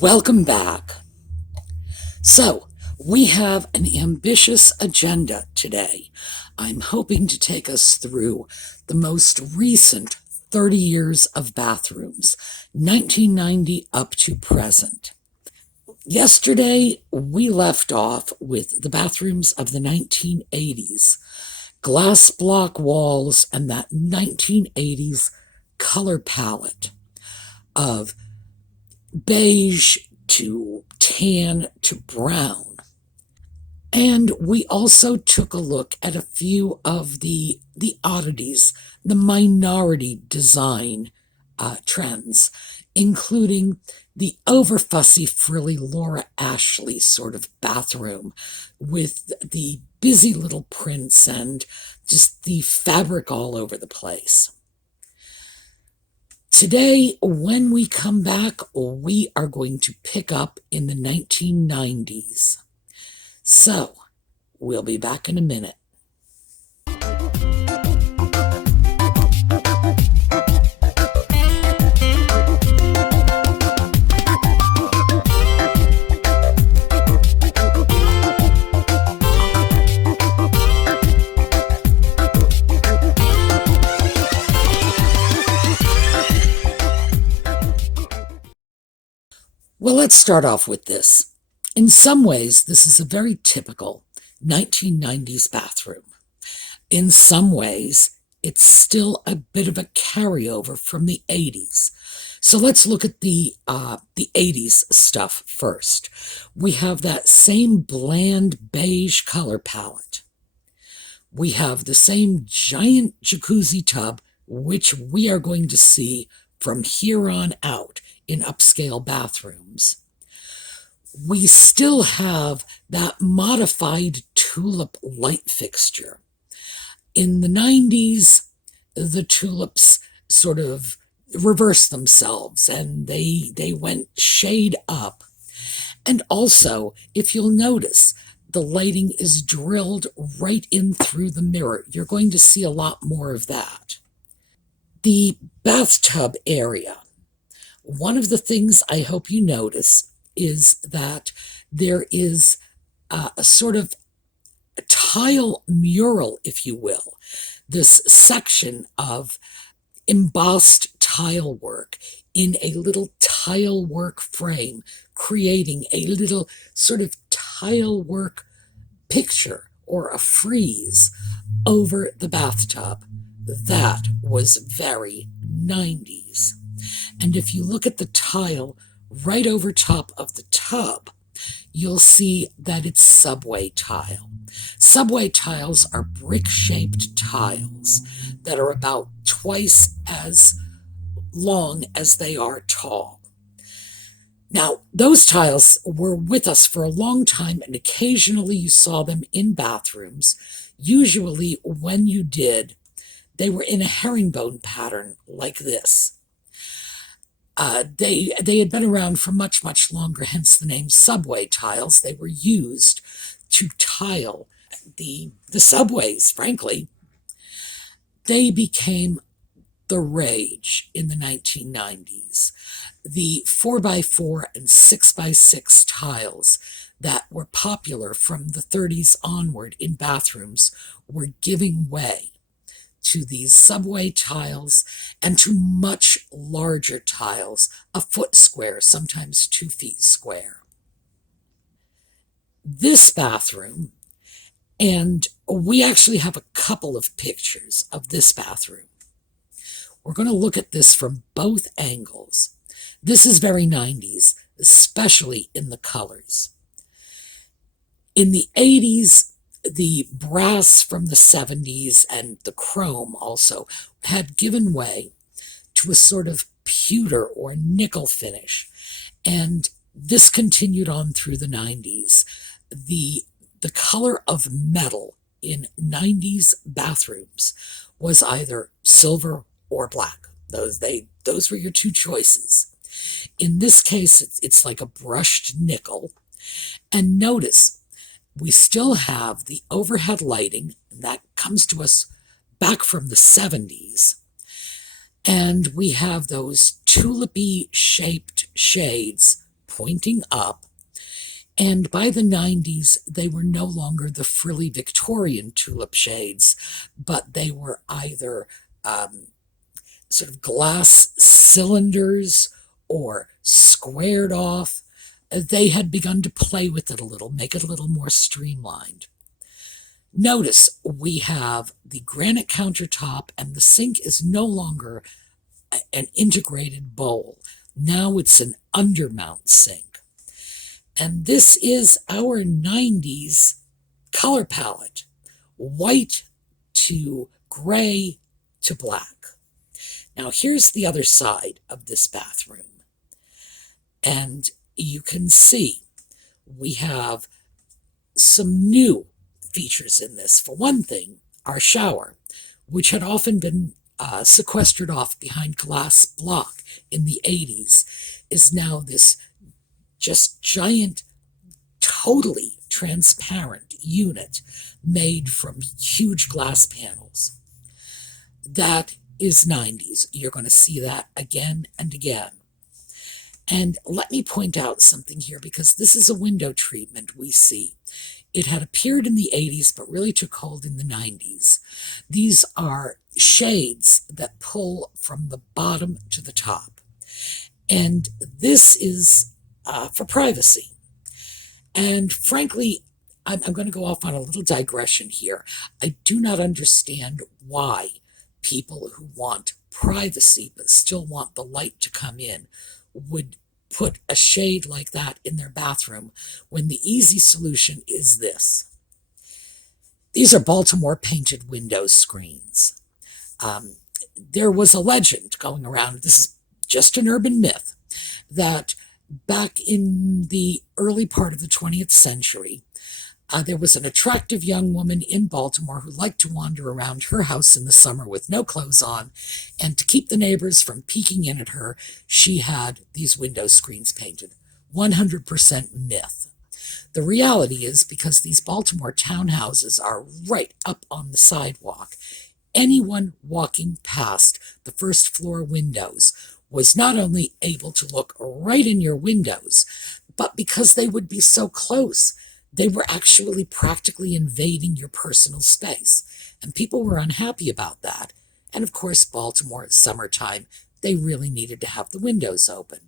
Welcome back. So, we have an ambitious agenda today. I'm hoping to take us through the most recent 30 years of bathrooms, 1990 up to present. Yesterday, we left off with the bathrooms of the 1980s, glass block walls, and that 1980s color palette of beige to tan to brown. And we also took a look at a few of the oddities, the minority design trends, including the over-fussy, frilly Laura Ashley sort of bathroom with the busy little prints and just the fabric all over the place. Today, when we come back, we are going to pick up in the 1990s. So, we'll be back in a minute. Well, let's start off with this. In some ways, this is a very typical 1990s bathroom. In some ways, it's still a bit of a carryover from the 80s. So let's look at the 80s stuff first. We have that same bland beige color palette. We have the same giant jacuzzi tub, which we are going to see from here on out in upscale bathrooms. We still have that modified tulip light fixture. In the 90s, the tulips sort of reversed themselves and they went shade up. And also, if you'll notice, the lighting is drilled right in through the mirror. You're going to see a lot more of that. The bathtub area. One of the things I hope you notice is that there is a sort of a tile mural, if you will, this section of embossed tile work in a little tile work frame, creating a little sort of tile work picture or a frieze over the bathtub. That was very 90s. And if you look at the tile right over top of the tub, you'll see that it's subway tile. Subway tiles are brick-shaped tiles that are about twice as long as they are tall. Now, those tiles were with us for a long time, and occasionally you saw them in bathrooms. Usually, when you did, they were in a herringbone pattern like this. They had been around for much, much longer, hence the name subway tiles. They were used to tile the subways, frankly. They became the rage in the 1990s. The 4x4 and 6x6 tiles that were popular from the 30s onward in bathrooms were giving way to these subway tiles and to much larger tiles, a foot square, sometimes 2 feet square. This bathroom, and we actually have a couple of pictures of this bathroom. We're going to look at this from both angles. This is very 90s, especially in the colors. In the 80s, the brass from the 70s and the chrome also had given way to a sort of pewter or nickel finish. And this continued on through the 90s. The color of metal in 90s bathrooms was either silver or black. Those were your two choices. In this case, it's like a brushed nickel. And notice, we still have the overhead lighting that comes to us back from the 70s. And we have those tulipy shaped shades pointing up. And by the 90s, they were no longer the frilly Victorian tulip shades, but they were either sort of glass cylinders or squared off. They had begun to play with it a little, make it a little more streamlined. Notice we have the granite countertop, and the sink is no longer an integrated bowl. Now it's an undermount sink. And this is our 90s color palette, white to gray to black. Now here's the other side of this bathroom. And you can see we have some new features in this. For one thing, our shower, which had often been sequestered off behind glass block in the 80s, is now this just giant, totally transparent unit made from huge glass panels. That is 90s. You're going to see that again and again. And let me point out something here, because this is a window treatment we see. It had appeared in the 80s, but really took hold in the 90s. These are shades that pull from the bottom to the top. And this is for privacy. And frankly, I'm going to go off on a little digression here. I do not understand why people who want privacy but still want the light to come in would put a shade like that in their bathroom when the easy solution is this. These are Baltimore painted window screens. There was a legend going around, this is just an urban myth, that back in the early part of the 20th century, there was an attractive young woman in Baltimore who liked to wander around her house in the summer with no clothes on, and to keep the neighbors from peeking in at her, she had these window screens painted. 100% myth. The reality is, because these Baltimore townhouses are right up on the sidewalk, anyone walking past the first floor windows was not only able to look right in your windows, but because they would be so close, they were actually practically invading your personal space. And people were unhappy about that. And of course, Baltimore at summertime, they really needed to have the windows open.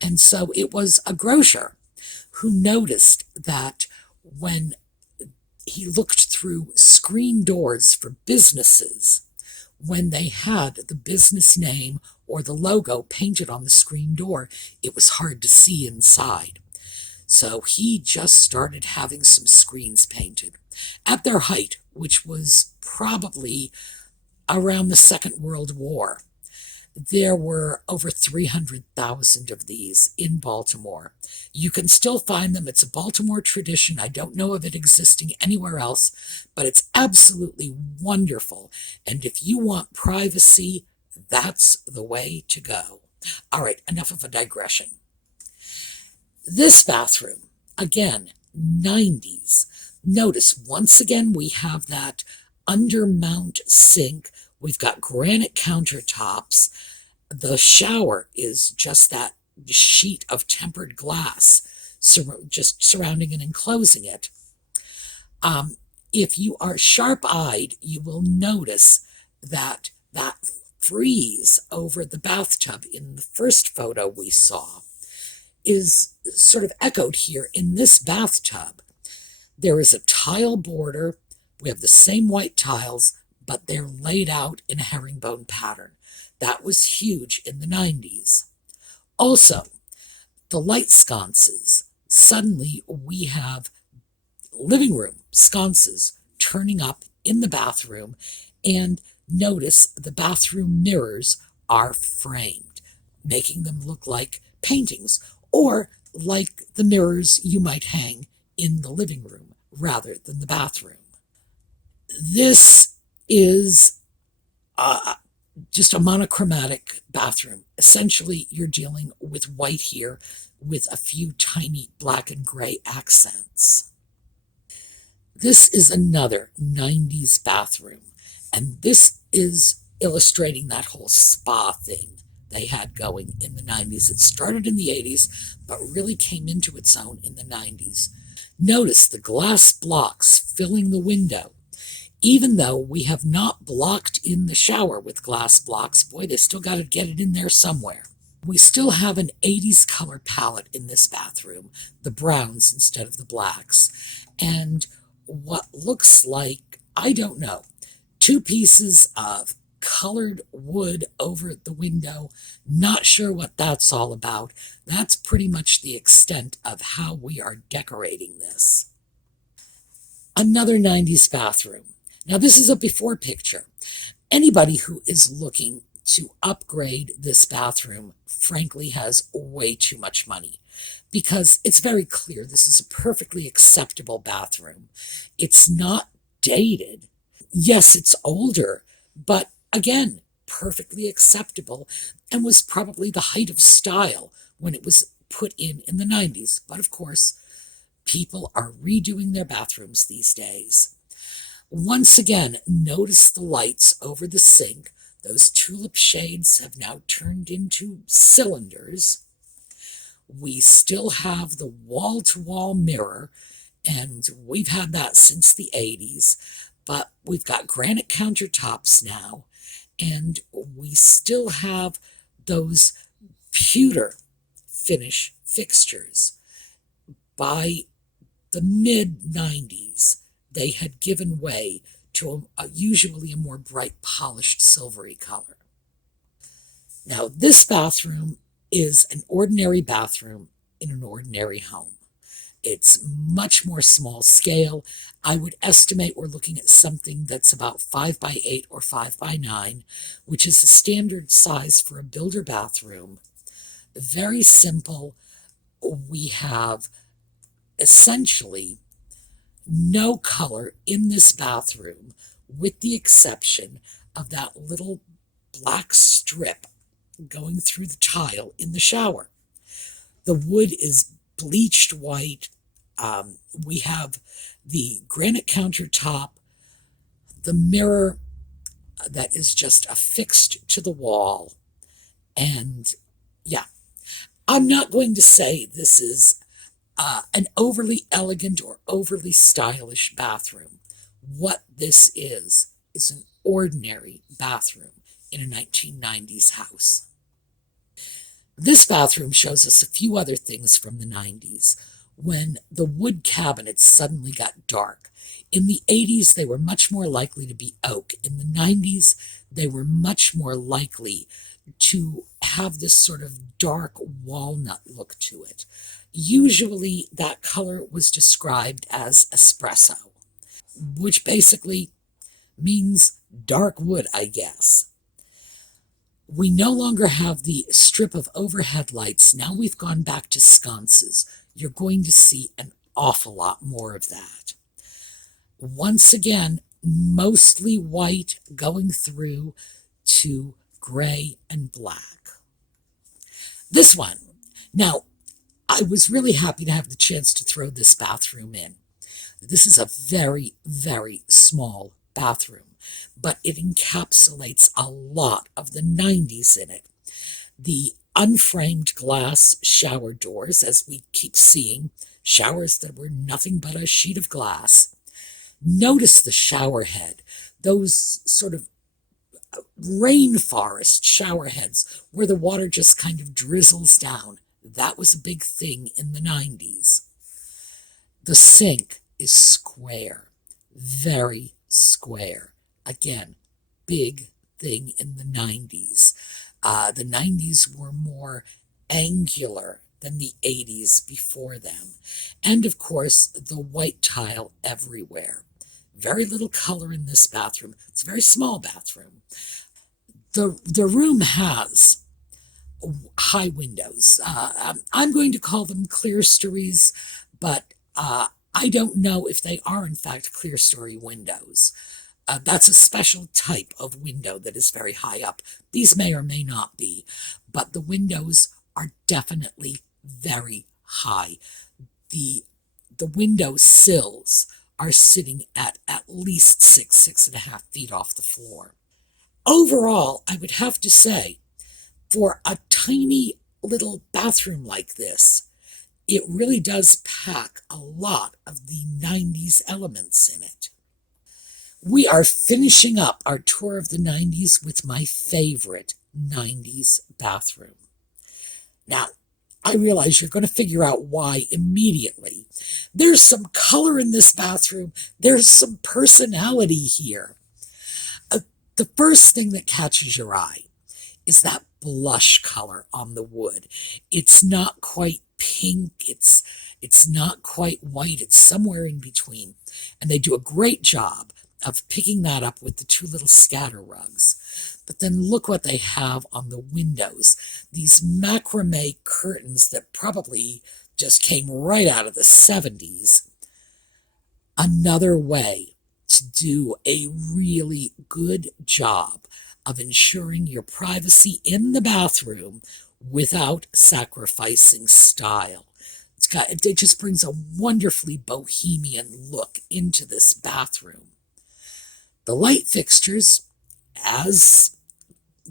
And so it was a grocer who noticed that when he looked through screen doors for businesses, when they had the business name or the logo painted on the screen door, it was hard to see inside. So he just started having some screens painted. At their height, which was probably around the Second World War, there were over 300,000 of these in Baltimore. You can still find them. It's a Baltimore tradition. I don't know of it existing anywhere else, but it's absolutely wonderful. And if you want privacy, that's the way to go. All right, enough of a digression. This bathroom, again, 90s. Notice, once again, we have that undermount sink. We've got granite countertops. The shower is just that sheet of tempered glass just surrounding and enclosing it. If you are sharp-eyed, you will notice that that frieze over the bathtub in the first photo we saw is sort of echoed here in this bathtub. There is a tile border. We have the same white tiles, but they're laid out in a herringbone pattern. That was huge in the 90s. Also, the light sconces. Suddenly, we have living room sconces turning up in the bathroom, and notice the bathroom mirrors are framed, making them look like paintings, or like the mirrors you might hang in the living room rather than the bathroom. This is just a monochromatic bathroom. Essentially, you're dealing with white here with a few tiny black and gray accents. This is another 90s bathroom, and this is illustrating that whole spa thing they had going in the 90s. It started in the 80s, but really came into its own in the 90s. Notice the glass blocks filling the window. Even though we have not blocked in the shower with glass blocks, boy, they still got to get it in there somewhere. We still have an 80s color palette in this bathroom, the browns instead of the blacks. And what looks like, I don't know, two pieces of colored wood over the window. Not sure what that's all about. That's pretty much the extent of how we are decorating this. Another 90s bathroom. Now, this is a before picture. Anybody who is looking to upgrade this bathroom, frankly, has way too much money, because it's very clear this is a perfectly acceptable bathroom. It's not dated. Yes, it's older, but again, perfectly acceptable, and was probably the height of style when it was put in the 90s. But of course, people are redoing their bathrooms these days. Once again, notice the lights over the sink. Those tulip shades have now turned into cylinders. We still have the wall-to-wall mirror, and we've had that since the 80s, but we've got granite countertops now, and we still have those pewter finish fixtures. By the mid-90s, they had given way to usually a more bright polished silvery color. Now, this bathroom is an ordinary bathroom in an ordinary home. It's much more small scale. I would estimate we're looking at something that's about 5 by 8 or 5 by 9, which is the standard size for a builder bathroom. Very simple. We have essentially no color in this bathroom, with the exception of that little black strip going through the tile in the shower. The wood is bleached white. We have the granite countertop, the mirror that is just affixed to the wall. And yeah, I'm not going to say this is an overly elegant or overly stylish bathroom. What this is an ordinary bathroom in a 1990s house. This bathroom shows us a few other things from the 90s, when the wood cabinets suddenly got dark. In the 80s, they were much more likely to be oak. In the 90s, they were much more likely to have this sort of dark walnut look to it. Usually that color was described as espresso, which basically means dark wood, I guess. We no longer have the strip of overhead lights. Now we've gone back to sconces. You're going to see an awful lot more of that. Once again, mostly white going through to gray and black. This one. Now, I was really happy to have the chance to throw this bathroom in. This is a very, very small bathroom, but it encapsulates a lot of the 90s in it. The unframed glass shower doors, as we keep seeing, showers that were nothing but a sheet of glass. Notice the shower head, those sort of rainforest shower heads where the water just kind of drizzles down. That was a big thing in the 90s. The sink is square, very square. Again, big thing in the 90s. The 90s were more angular than the 80s before them. And of course, the white tile everywhere. Very little color in this bathroom. It's a very small bathroom. The room has high windows. I'm going to call them clerestories, but I don't know if they are in fact clerestory windows. That's a special type of window that is very high up. These may or may not be, but the windows are definitely very high. The window sills are sitting at least 6.5 feet off the floor. Overall, I would have to say For a tiny little bathroom like this, it really does pack a lot of the 90s elements in it. We are finishing up our tour of the 90s with my favorite 90s bathroom. Now, I realize you're going to figure out why immediately. There's some color in this bathroom. There's some personality here. The first thing that catches your eye is that blush color on the wood. It's not quite pink. It's not quite white. It's somewhere in between. And they do a great job of picking that up with the two little scatter rugs. But then look what they have on the windows. These macrame curtains that probably just came right out of the 70s. Another way to do a really good job of ensuring your privacy in the bathroom without sacrificing style. It just brings a wonderfully bohemian look into this bathroom. The light fixtures, as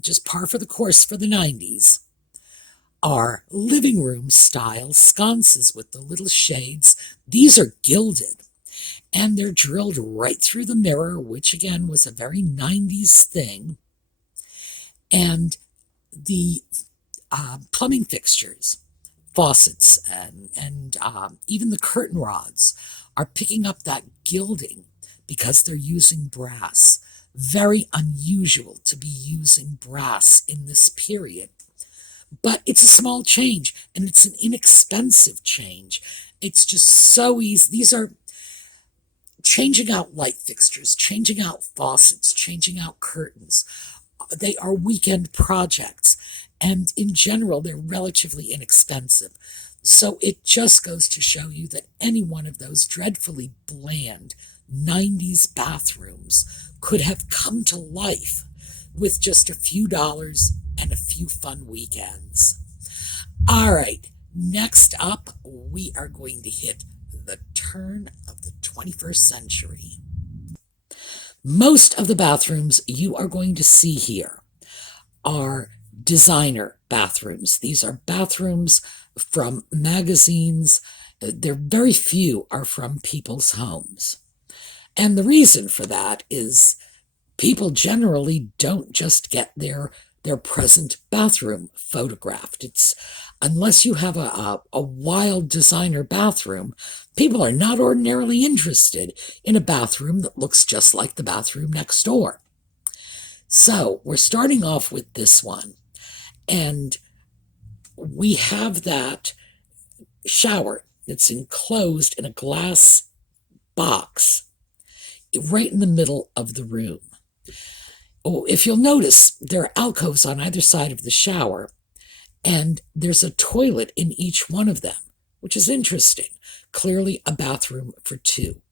just par for the course for the 90s, are living room style sconces with the little shades. These are gilded, and they're drilled right through the mirror, which again was a very 90s thing. And the plumbing fixtures, faucets, and even the curtain rods are picking up that gilding because they're using brass. Very unusual to be using brass in this period. But it's a small change, and it's an inexpensive change. It's just so easy. These are changing out light fixtures, changing out faucets, changing out curtains. They are weekend projects, and in general, they're relatively inexpensive. So it just goes to show you that any one of those dreadfully bland 90s bathrooms could have come to life with just a few dollars and a few fun weekends. All right, next up, we are going to hit the turn of the 21st century. Most of the bathrooms you are going to see here are designer bathrooms. These are bathrooms from magazines. Very few are from people's homes. And the reason for that is people generally don't just get their present bathroom photographed. It's unless you have a wild designer bathroom, people are not ordinarily interested in a bathroom that looks just like the bathroom next door. So we're starting off with this one. And we have that shower that's enclosed in a glass box right in the middle of the room. Oh, if you'll notice, there are alcoves on either side of the shower, and there's a toilet in each one of them, which is interesting. Clearly a bathroom for two.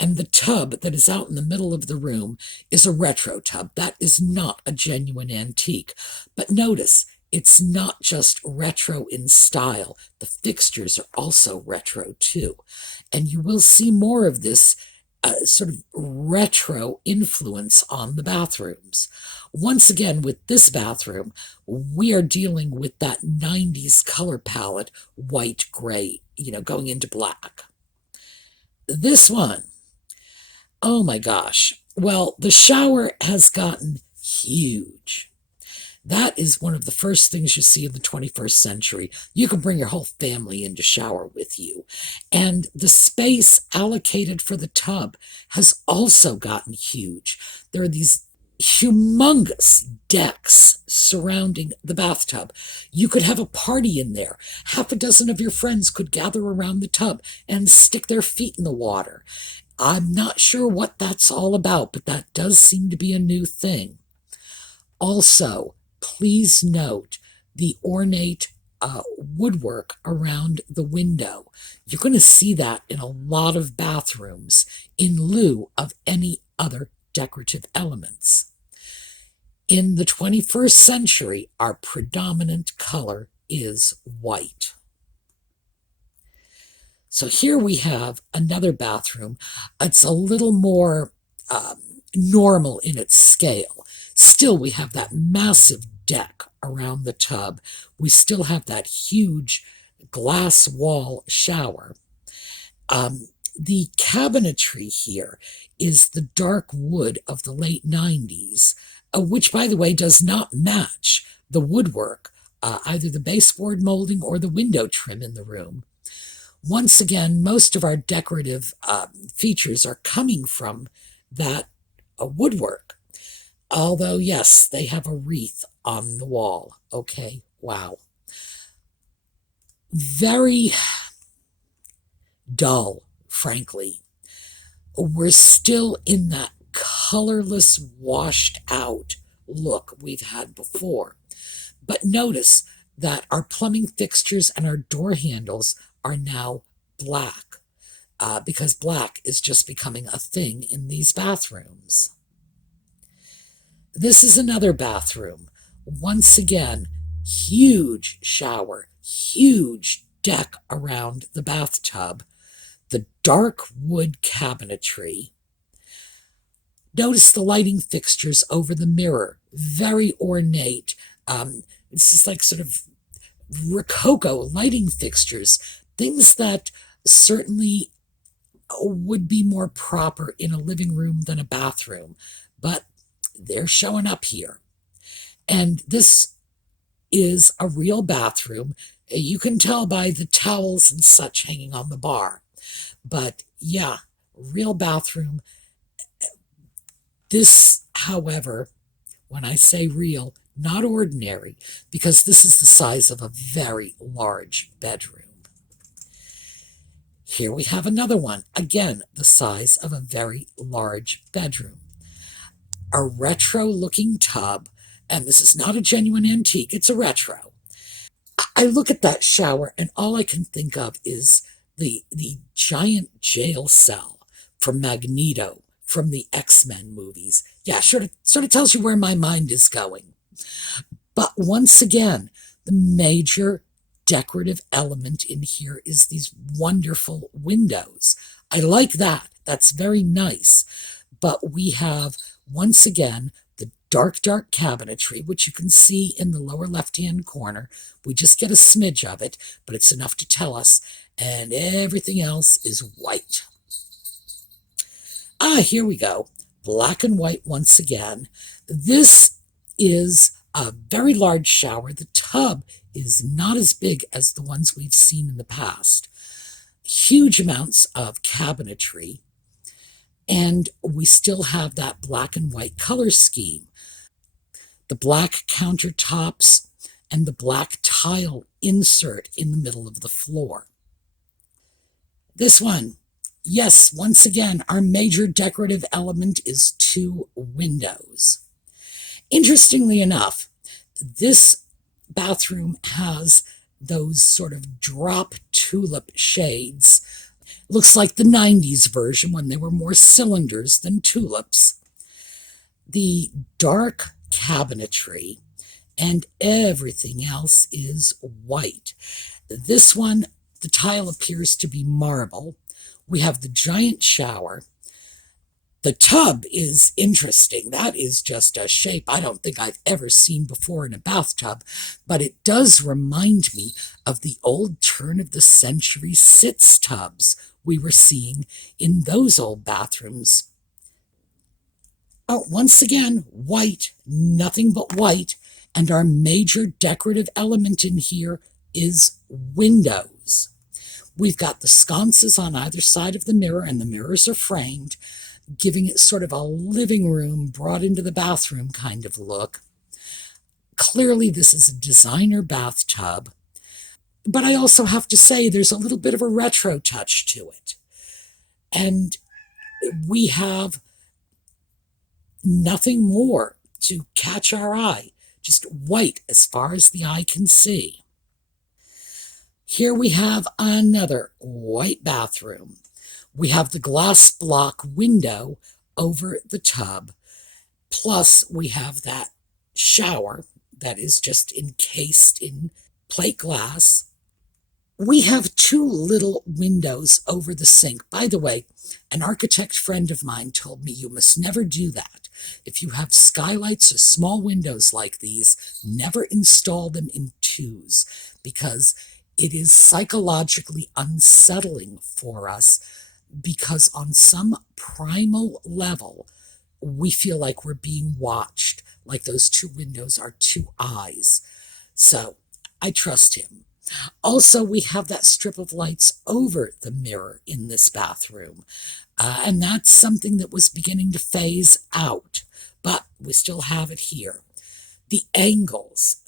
And the tub that is out in the middle of the room is a retro tub. That is not a genuine antique. But notice, it's not just retro in style. The fixtures are also retro too. And you will see more of this sort of retro influence on the bathrooms. Once again, with this bathroom, we are dealing with that 90s color palette, white, gray, going into black. This one, oh my gosh. Well, the shower has gotten huge. That is one of the first things you see in the 21st century. You can bring your whole family in to shower with you. And the space allocated for the tub has also gotten huge. There are these humongous decks surrounding the bathtub. You could have a party in there. Half a dozen of your friends could gather around the tub and stick their feet in the water. I'm not sure what that's all about, but that does seem to be a new thing. Also, please note the ornate woodwork around the window. You're going to see that in a lot of bathrooms in lieu of any other decorative elements. In the 21st century, our predominant color is white. So here we have another bathroom. It's a little more normal in its scale. Still, we have that massive deck around the tub. We still have that huge glass wall shower. The cabinetry here is the dark wood of the late 90s, which, by the way, does not match the woodwork, either the baseboard molding or the window trim in the room. Once again, most of our decorative features are coming from that woodwork. Although, yes, they have a wreath on the wall. Okay, wow. Very dull, frankly. We're still in that colorless, washed out look we've had before. But notice that our plumbing fixtures and our door handles are now black, because black is just becoming a thing in these bathrooms. This is another bathroom. Once again, huge shower, huge deck around the bathtub, the dark wood cabinetry. Notice the lighting fixtures over the mirror, very ornate. This is like sort of Rococo lighting fixtures, things that certainly would be more proper in a living room than a bathroom, but they're showing up here. And this is a real bathroom. You can tell by the towels and such hanging on the bar. But yeah, real bathroom. This, however, when I say real, not ordinary, because this is the size of a very large bedroom. Here we have another one, again, the size of a very large bedroom. A retro-looking tub, and this is not a genuine antique, it's a retro. I look at that shower, and all I can think of is the giant jail cell from Magneto, from the X-Men movies. Yeah, sort of tells you where my mind is going. But once again, the major decorative element in here is these wonderful windows. I like that. That's very nice. But we have, once again, the dark cabinetry, which you can see in the lower left-hand corner. We just get a smidge of it, but it's enough to tell us, and everything else is white. Here we go. Black and white once again. This is a very large shower. The tub is not as big as the ones we've seen in the past. Huge amounts of cabinetry. And we still have that black and white color scheme. The black countertops and the black tile insert in the middle of the floor. This one, yes, once again, our major decorative element is 2 windows. Interestingly enough, this bathroom has those sort of drop tulip shades. Looks like the 90s version when there were more cylinders than tulips. The dark cabinetry and everything else is white. This one, the tile appears to be marble. We have the giant shower. The tub is interesting. That is just a shape I don't think I've ever seen before in a bathtub, but it does remind me of the old turn-of-the-century sitz tubs we were seeing in those old bathrooms. Oh, once again, white, nothing but white, and our major decorative element in here is windows. We've got the sconces on either side of the mirror, and the mirrors are framed, giving it sort of a living room brought into the bathroom kind of look. Clearly, this is a designer bathtub, but I also have to say there's a little bit of a retro touch to it. And we have nothing more to catch our eye, just white as far as the eye can see. Here we have another white bathroom. We have the glass block window over the tub, plus we have that shower that is just encased in plate glass. We have 2 little windows over the sink. By the way, an architect friend of mine told me you must never do that. If you have skylights or small windows like these, never install them in twos, because it is psychologically unsettling for us, because on some primal level, we feel like we're being watched, like those two windows are two eyes. So I trust him. Also, we have that strip of lights over the mirror in this bathroom. And that's something that was beginning to phase out, but we still have it here. The angles,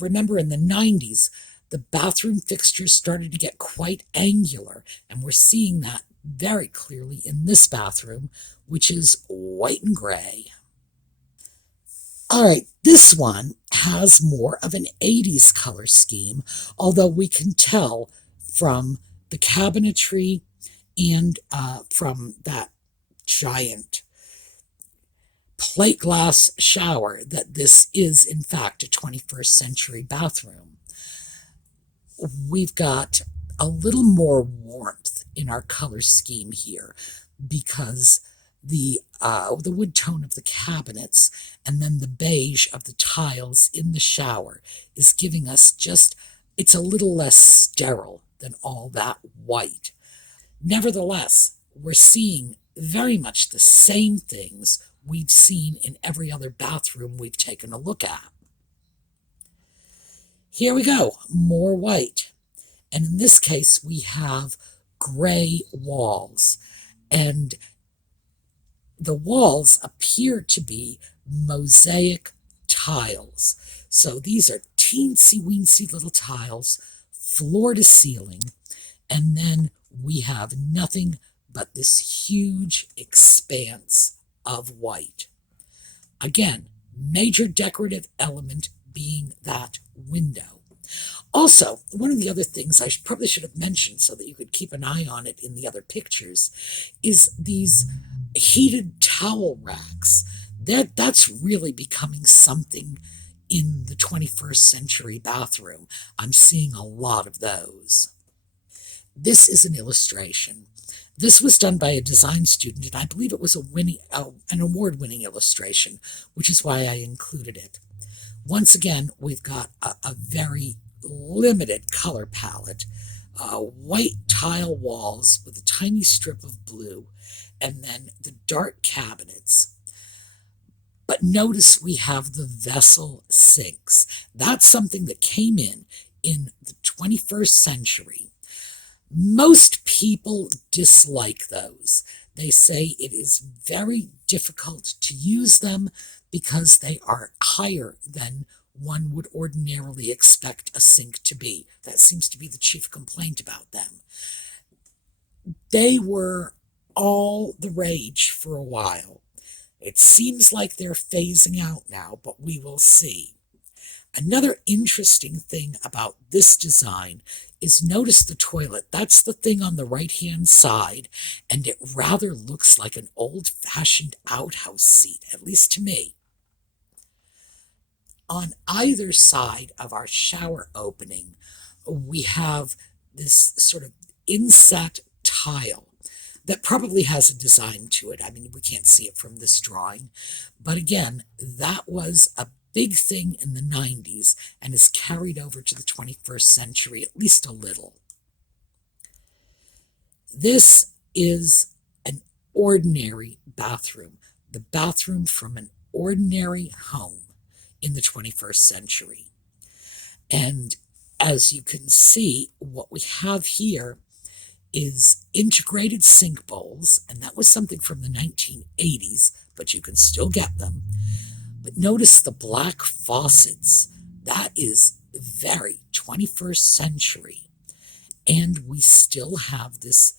remember in the 90s, the bathroom fixtures started to get quite angular, and we're seeing that very clearly in this bathroom, which is white and gray. All right, this one has more of an 80s color scheme, although we can tell from the cabinetry and from that giant plate glass shower that this is, in fact, a 21st century bathroom. We've got a little more warmth in our color scheme here because the wood tone of the cabinets and then the beige of the tiles in the shower is giving us it's a little less sterile than all that white. Nevertheless, we're seeing very much the same things we've seen in every other bathroom we've taken a look at. Here we go, more white. And in this case, we have gray walls. And the walls appear to be mosaic tiles. So these are teensy-weensy little tiles, floor to ceiling, and then we have nothing but this huge expanse of white. Again, major decorative element being that window. Also, one of the other things I probably should have mentioned so that you could keep an eye on it in the other pictures is these heated towel racks. That's really becoming something in the 21st century bathroom. I'm seeing a lot of those. This is an illustration. This was done by a design student, and I believe it was an award-winning illustration, which is why I included it. Once again, we've got a very limited color palette. White tile walls with a tiny strip of blue, and then the dark cabinets. But notice we have the vessel sinks. That's something that came in the 21st century. Most people dislike those. They say it is very difficult to use them because they are higher than one would ordinarily expect a sink to be. That seems to be the chief complaint about them. They were all the rage for a while. It seems like they're phasing out now, but we will see. Another interesting thing about this design is notice the toilet. That's the thing on the right-hand side, and it rather looks like an old-fashioned outhouse seat, at least to me. On either side of our shower opening, we have this sort of inset tile that probably has a design to it. I mean, we can't see it from this drawing. But again, that was a big thing in the 90s and is carried over to the 21st century, at least a little. This is an ordinary bathroom, the bathroom from an ordinary home in the 21st century. And as you can see, what we have here is integrated sink bowls, and that was something from the 1980s, but you can still get them. But notice the black faucets. That is very 21st century. And we still have this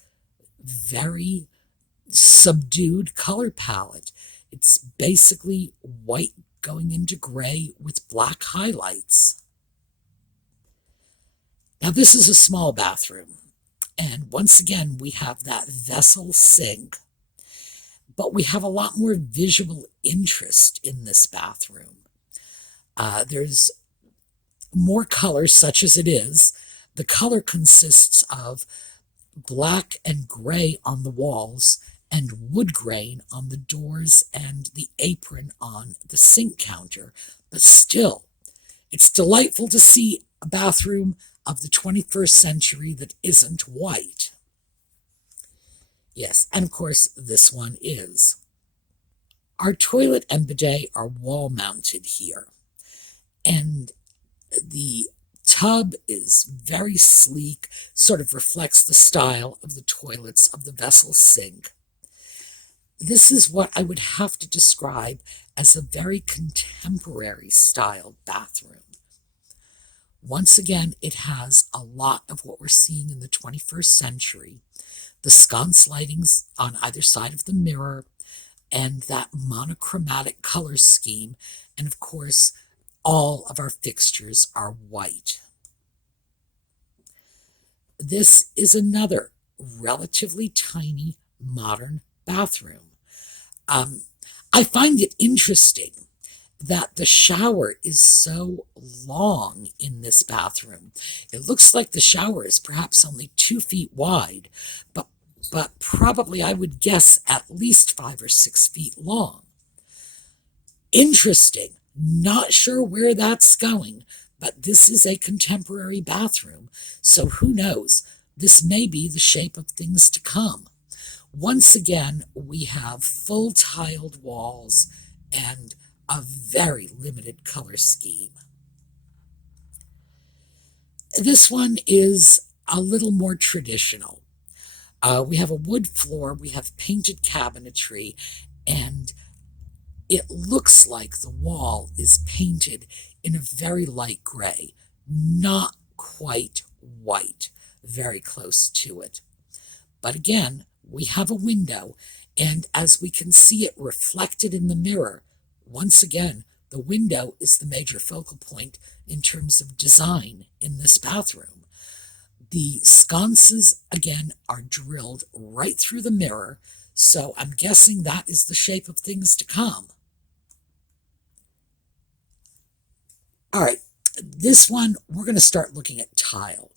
very subdued color palette. It's basically white going into gray with black highlights. Now this is a small bathroom. And once again, we have that vessel sink. But we have a lot more visual interest in this bathroom. There's more colors, such as it is. The color consists of black and gray on the walls and wood grain on the doors and the apron on the sink counter. But still, it's delightful to see a bathroom of the 21st century that isn't white. Yes, and of course, this one is. Our toilet and bidet are wall-mounted here, and the tub is very sleek, sort of reflects the style of the toilets of the vessel sink. This is what I would have to describe as a very contemporary style bathroom. Once again, it has a lot of what we're seeing in the 21st century. The sconce lightings on either side of the mirror, and that monochromatic color scheme, and of course, all of our fixtures are white. This is another relatively tiny modern bathroom. I find it interesting that the shower is so long in this bathroom. It looks like the shower is perhaps only 2 feet wide, but probably I would guess at least 5 or 6 feet long. Interesting. Not sure where that's going, but this is a contemporary bathroom, so who knows? This may be the shape of things to come. Once again, we have full tiled walls and a very limited color scheme. This one is a little more traditional. We have a wood floor, we have painted cabinetry, and it looks like the wall is painted in a very light gray, not quite white, very close to it. But again, we have a window, and as we can see it reflected in the mirror, once again, the window is the major focal point in terms of design in this bathroom. The sconces, again, are drilled right through the mirror, so I'm guessing that is the shape of things to come. All right, this one, we're going to start looking at tile.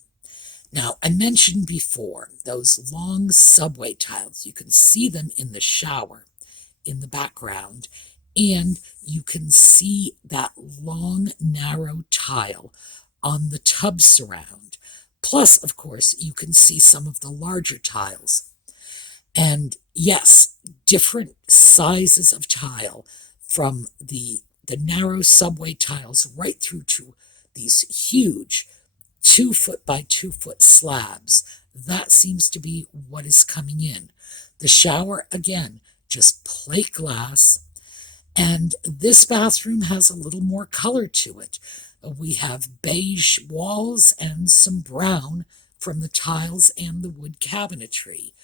Now, I mentioned before, those long subway tiles, you can see them in the shower in the background, and you can see that long, narrow tile on the tub surround. Plus, of course, you can see some of the larger tiles. And yes, different sizes of tile, from the narrow subway tiles right through to these huge 2 foot by 2 foot slabs. That seems to be what is coming in. The shower, again, just plate glass. And this bathroom has a little more color to it. We have beige walls and some brown from the tiles and the wood cabinetry.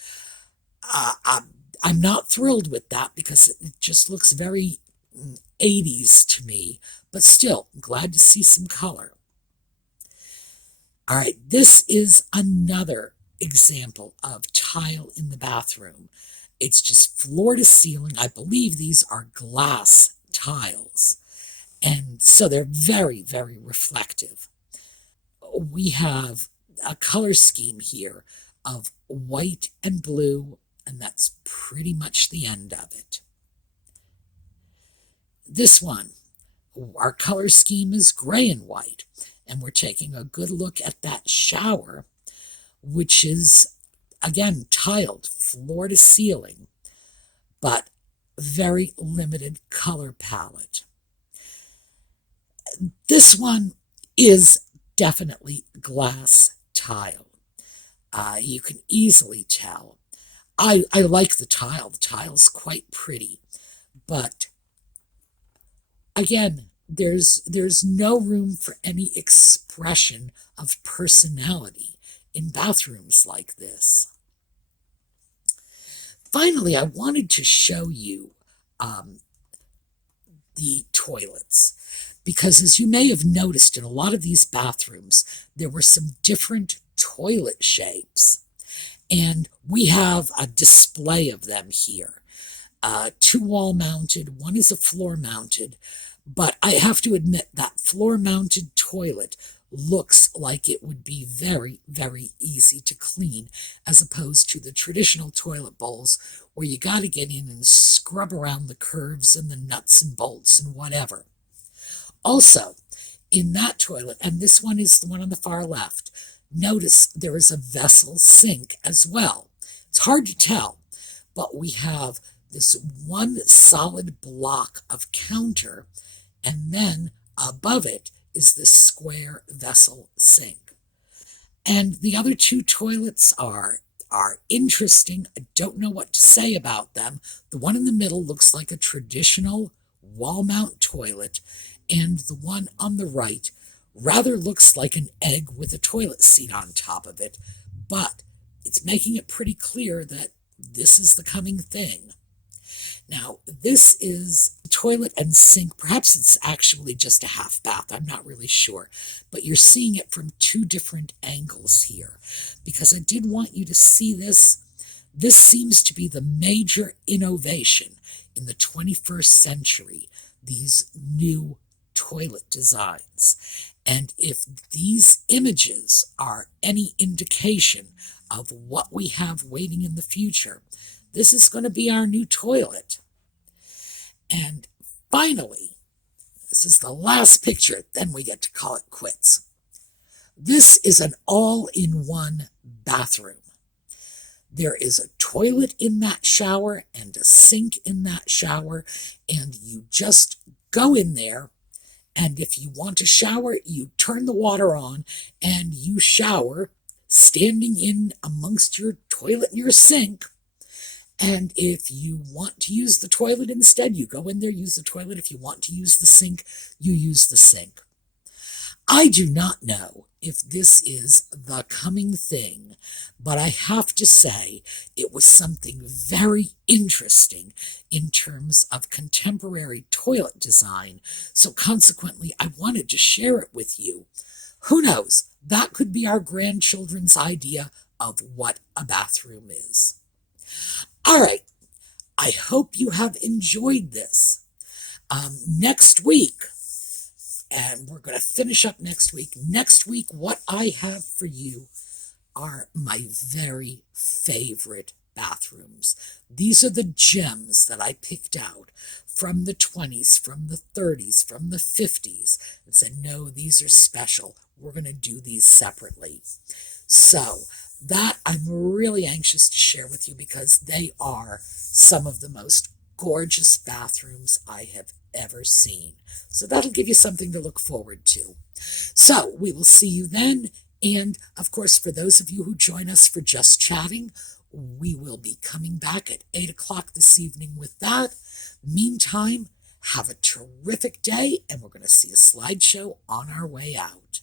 I'm not thrilled with that because it just looks very 80s to me, but still, glad to see some color. All right, this is another example of tile in the bathroom. It's just floor to ceiling. I believe these are glass tiles, and so they're very, very reflective. We have a color scheme here of white and blue, and that's pretty much the end of it. This one, our color scheme is gray and white, and we're taking a good look at that shower, which is, again, tiled floor to ceiling, but very limited color palette. This one is definitely glass tile. You can easily tell. I like the tile. The tile's quite pretty, but again, there's no room for any expression of personality in bathrooms like this. Finally, I wanted to show you the toilets, because as you may have noticed in a lot of these bathrooms, there were some different toilet shapes, and we have a display of them here. 2 wall-mounted, one is a floor-mounted, but I have to admit that floor-mounted toilet looks like it would be very, very easy to clean, as opposed to the traditional toilet bowls where you got to get in and scrub around the curves and the nuts and bolts and whatever. Also, in that toilet, and this one is the one on the far left, notice there is a vessel sink as well. It's hard to tell, but we have this one solid block of counter, and then above it is this square vessel sink. And the other two toilets are interesting. I don't know what to say about them. The one in the middle looks like a traditional wall mount toilet, and the one on the right rather looks like an egg with a toilet seat on top of it, but it's making it pretty clear that this is the coming thing. Now, this is a toilet and sink. Perhaps it's actually just a half bath. I'm not really sure. But you're seeing it from two different angles here, because I did want you to see this. This seems to be the major innovation in the 21st century, these new toilet designs. And if these images are any indication of what we have waiting in the future, this is going to be our new toilet. And finally, this is the last picture, then we get to call it quits. This is an all-in-one bathroom. There is a toilet in that shower and a sink in that shower, and you just go in there, and if you want to shower, you turn the water on and you shower standing in amongst your toilet and your sink. And if you want to use the toilet instead, you go in there, use the toilet. If you want to use the sink, you use the sink. I do not know if this is the coming thing, but I have to say it was something very interesting in terms of contemporary toilet design. So consequently, I wanted to share it with you. Who knows? That could be our grandchildren's idea of what a bathroom is. All right, I hope you have enjoyed this. Next week, and we're going to finish up next week. Next week, what I have for you are my very favorite bathrooms. These are the gems that I picked out from the 20s, from the 30s, from the 50s, and said, no, these are special. We're going to do these separately. So that I'm really anxious to share with you, because they are some of the most gorgeous bathrooms I have ever seen. So that'll give you something to look forward to. So we will see you then. And of course, for those of you who join us for Just Chatting, we will be coming back at 8 o'clock this evening with that. Meantime, have a terrific day, and we're going to see a slideshow on our way out.